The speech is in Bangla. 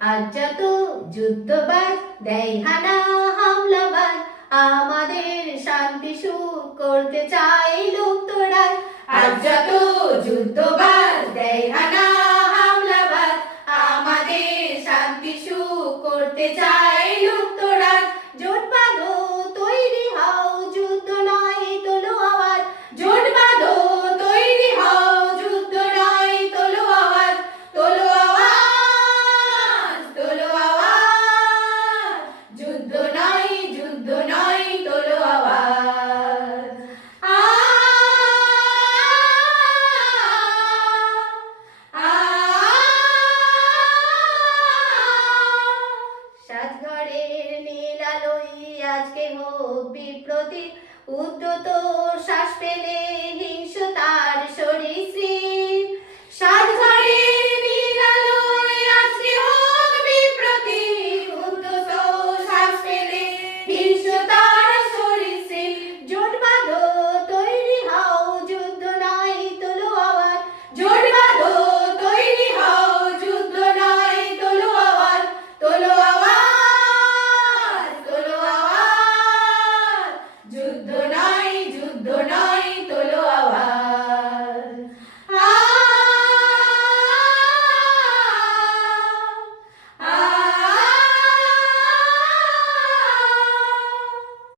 আজ যত যুদ্ধবাজ দেয় হানা হামলাবাজ, আমাদের শান্তি সুখ করতে চাই লুপ্তরাজ। আজ যত যুদ্ধবাজ দেয় হানা হামলাবাজ, আমাদের শান্তি সুখ করতে চাই লুপ্তরাজ। জোট বাঁধো, তৈরি হও, যুদ্ধ নয় তোলো আওয়াজ। জোট বাঁধো, তৈরি হও, যুদ্ধ নয় তোলো আওয়াজ। তোলো আওয়াজ, তোলো আওয়াজ, যুদ্ধ নয়, যুদ্ধ নয়, তোলো আওয়াজ। সাজঘরের নীল আলোয় আজকে হোক বিপ্রতি, উদ্যত শ্বাস ফেলে হিংসতার